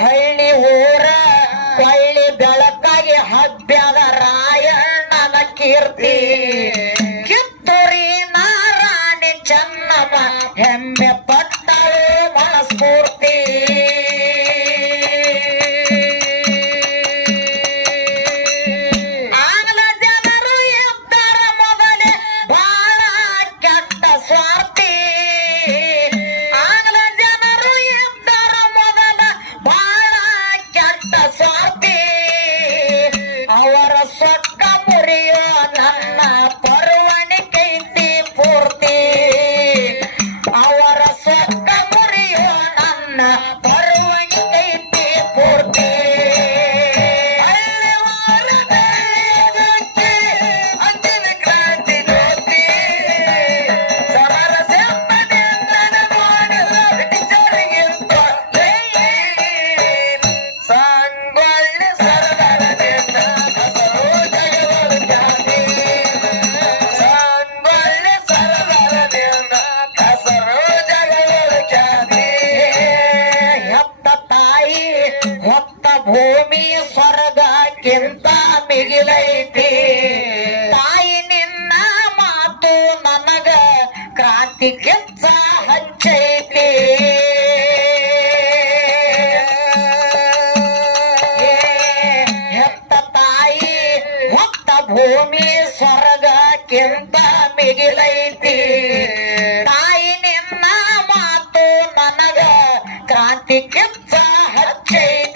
ಹಳ್ಳಿ ಊರ ಕೊಳ್ಳಿ ಬೆಳಕಾಗಿ ಹಬ್ಬ್ಯದ ರಾಯಣ್ಣನ ಕೀರ್ತಿ ಕಿತ್ತೂರಿ ನಾರಾಣಿ ಚೆನ್ನಮ್ಮ ಹೆಮ್ಮೆ ಪಟ್ಟಳು ಮನಸ್ಫೂರ್ತಿ ಆಂಗ್ಲ ಜನರು ಎದ್ದರ ಮೊದಲೇ ಬಹಳ ಕೆಟ್ಟ ಸ್ವಾರ್ಥಿ ಆಂಗ್ಲ ಜನರು ಎದ್ದರ ಮೊದಲ ಬಹಳ ಕೆಟ್ಟ ಸ್ವಾರ್ಥಿ ಅವರ ಸೊಕ್ಕ ಮುರಿಯೋ ನನ್ನ ಪರವಣಿಕೆ ಐತಿ ಪೂರ್ತಿ ಅವರ ಸೊಕ್ಕ ಮುರಿಯೋ ನನ್ನ ಪರವಣಿಕೆ ಐತಿ ಪೂರ್ತಿ ಅಂದಿನ ಕ್ರಾಂತಿ ಜ್ಯೋತಿ ಸಮರ ಸೆಂಬದಿಂದ ನೋಡಿದ ಬ್ರಿಟಿಷರಿಗಿಂತ ಸಂಗೊಳ್ಳಿ ಸರದಾರದಿಂದ ಕಸರು ಜಗವರು ಜಾತಿ ಸಂಗೊಳ್ಳಿ ಸರದಾರದಿಂದ ಕಸರು ಜಗವರು ಜಾತಿ ಹೆತ್ತ ತಾಯಿ ಹೊತ್ತ ಭೂಮಿ ಸ್ವರ್ಗಕ್ಕಿಂತ ಮಿಗಿಲೈತಿ ತಾಯಿ ನಿನ್ನ ಮಾತು ನನಗ ಕ್ರಾಂತಿ ಕೆಚ್ಚ ಹಚ್ಚೈತಿ ಹೆತ್ತ ತಾಯಿ ಹೊತ್ತ ಭೂಮಿ ಸ್ವರ್ಗಕ್ಕಿಂತ ಮಿಗಿಲೈತಿ ತಾಯಿ ನಿನ್ನ ಮಾತು ನನಗ ಕ್ರಾಂತಿ ಕೆಚ್ಚ ಹಚ್ಚೈತಿ